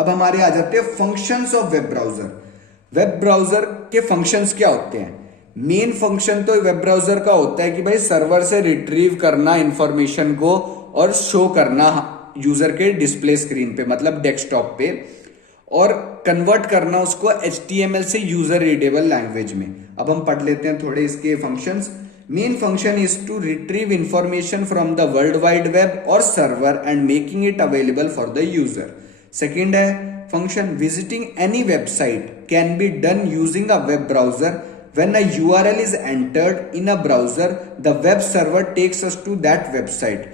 अब हमारे आ जाते हैं functions of web browser. Web browser के फंक्शंस क्या होते हैं? मेन फंक्शन तो वेब ब्राउजर का होता है कि भाई सर्वर से रिट्रीव करना इंफॉर्मेशन को और शो करना यूजर के डिस्प्ले स्क्रीन पे, मतलब डेस्कटॉप पे, और कन्वर्ट करना उसको HTML से यूजर रीडेबल लैंग्वेज में। अब हम पढ़ लेते हैं थोड़े इसके functions. Main function is to retrieve information from the world wide web और server and making it available for the user. Second है function visiting any website can be done using a web browser. When a URL is entered in a browser, the web server takes us to that website.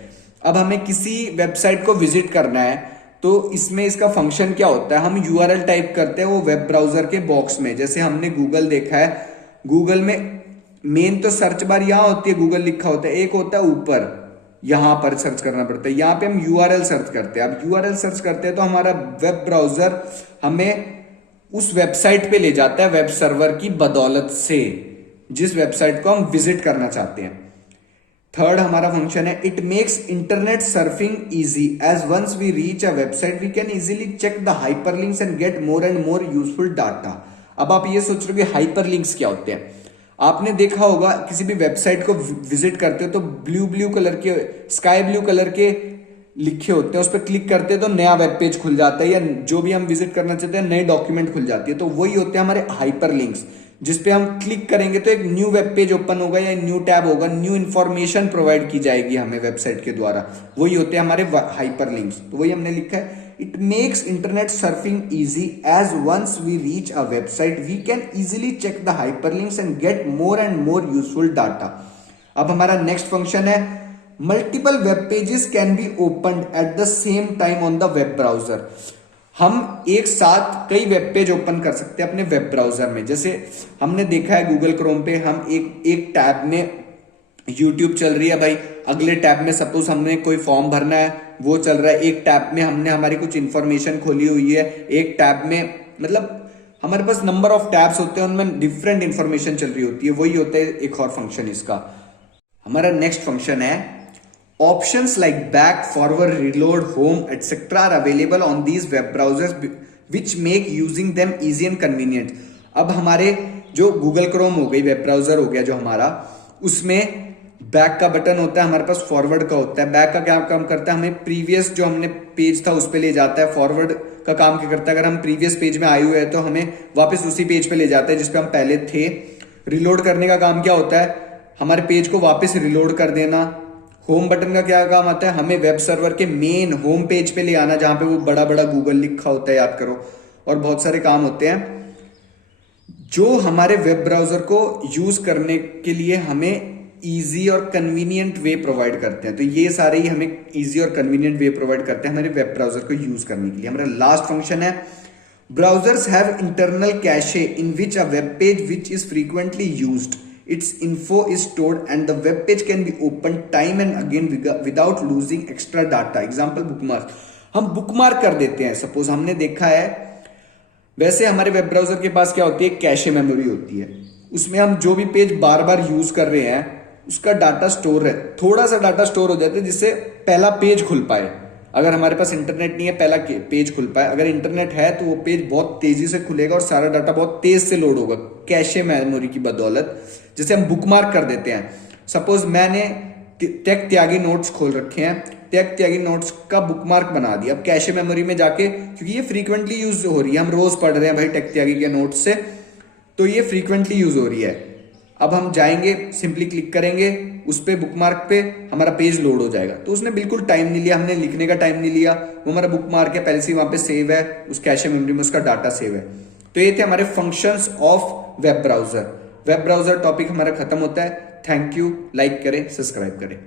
अब हमें किसी website को visit करना है तो इसमें इसका फंक्शन क्या होता है? हम URL टाइप करते हैं वो वेब ब्राउजर के बॉक्स में। जैसे हमने गूगल देखा है, गूगल में मेन तो सर्च बार यहाँ होती है, गूगल लिखा होता है, एक होता है ऊपर, यहां पर सर्च करना पड़ता है। यहाँ पे हम URL सर्च करते हैं। अब URL सर्च करते हैं तो हमारा वेब ब्राउजर हमें उस वेबसाइट पे ले जाता है वेब सर्वर की बदौलत से, जिस वेबसाइट को हम विजिट करना चाहते हैं। थर्ड हमारा फंक्शन है it makes internet surfing easy as once we reach a website we can easily check the hyperlinks and get more and more useful data. अब आप ये सोच रहे हो कि हाइपरलिंक्स क्या होते हैं? आपने देखा होगा किसी भी वेबसाइट को विजिट करते हो तो ब्लू कलर के, स्काई ब्लू कलर के लिखे होते हैं, उस पर क्लिक करते हैं तो नया वेब पेज खुल जाता है, या जो भी हम विजिट करना चाहते हैं नई डॉक्यूमेंट खुल जाती है। तो वही होते हैं हमारे हाइपरलिंक्स, जिसपे हम क्लिक करेंगे तो एक न्यू वेब पेज ओपन होगा या न्यू टैब होगा, न्यू इंफॉर्मेशन प्रोवाइड की जाएगी हमें वेबसाइट के द्वारा। वही होते हैं हमारे हाइपरलिंक्स। तो वही हमने लिखा है it makes internet surfing easy as once we reach a website we can easily check the hyperlinks and get more and more useful data. अब हमारा नेक्स्ट फंक्शन है multiple web pages can be open at the same time on the web browser. हम एक साथ कई web page open कर सकते हैं अपने वेब ब्राउजर में। जैसे हमने देखा है गूगल क्रोम पे हम एक टैब में यूट्यूब चल रही है भाई, अगले टैब में सपोज हमने कोई फॉर्म भरना है वो चल रहा है, एक टैब में हमने हमारी कुछ इंफॉर्मेशन खोली हुई है, एक टैब में, मतलब हमारे पास नंबर ऑफ टैब्स होते हैं उनमें डिफरेंट इंफॉर्मेशन चल रही होती है। वही होता है एक और फंक्शन इसका। हमारा नेक्स्ट फंक्शन है options like back, forward, reload, home, etc. are available on these web browsers which make using them easy and convenient. अब हमारे जो गूगल क्रोम हो गई, वेब ब्राउजर हो गया जो हमारा, उसमें बैक का बटन होता है, हमारे पास फॉरवर्ड का होता है। बैक का क्या काम करता है? हमें प्रीवियस जो हमने पेज था उस पर ले जाता है। फॉरवर्ड का काम क्या करता है? अगर हम प्रीवियस पेज में आए हुए हैं तो हमें वापस उसी पेज पे ले जाता है जिसपे हम पहले थे। रिलोड करने का काम क्या होता है? हमारे पेज को वापस रिलोड कर देना। होम बटन का क्या काम आता है? हमें वेब सर्वर के मेन होम पेज पे ले आना जहां पे वो बड़ा बड़ा गूगल लिखा होता है, याद करो। और बहुत सारे काम होते हैं जो हमारे वेब ब्राउजर को यूज करने के लिए हमें इजी और कन्वीनियंट वे प्रोवाइड करते हैं। तो ये सारे ही हमें इजी और कन्वीनियंट वे प्रोवाइड करते हैं हमारे वेब ब्राउजर को यूज करने के लिए। हमारा लास्ट फंक्शन है browsers have internal cache in which a web page which is frequently used, its info is stored and the web page can be opened time and again without losing extra data. Example bookmark, हम bookmark कर देते हैं। Suppose हमने देखा है, वैसे हमारे web browser के पास क्या होती है? कैशे मेमोरी होती है, उसमें हम जो भी पेज बार बार यूज कर रहे हैं उसका डाटा स्टोर है, थोड़ा सा डाटा स्टोर हो जाता है जिससे पहला पेज खुल पाए। अगर हमारे पास इंटरनेट नहीं है, पहला पेज खुल पाए। अगर इंटरनेट है तो वो पेज बहुत तेजी से खुलेगा और सारा डाटा बहुत तेज से लोड होगा कैशे मेमोरी की बदौलत, जिसे हम बुकमार्क कर देते हैं। सपोज मैंने टेक त्यागी नोट्स खोल रखे हैं, टेक त्यागी नोट्स का बुकमार्क बना दिया। अब कैशे मेमोरी में जाके, क्योंकि ये फ्रीक्वेंटली यूज हो रही है, हम रोज पढ़ रहे हैं भाई टेक त्यागी के नोट्स से, तो ये फ्रीक्वेंटली यूज हो रही है। अब हम जाएंगे, सिंपली क्लिक करेंगे उस पे, बुकमार्क पे, हमारा पेज लोड हो जाएगा। तो उसने बिल्कुल टाइम नहीं लिया, हमने लिखने का टाइम नहीं लिया, वो हमारा बुकमार्क है पहले से वहां पे सेव है, उस कैशे मेमोरी में उसका डाटा सेव है। तो ये थे हमारे functions of web browser. Web browser topic हमारा खत्म होता है। थैंक यू, लाइक करें, सब्सक्राइब करें।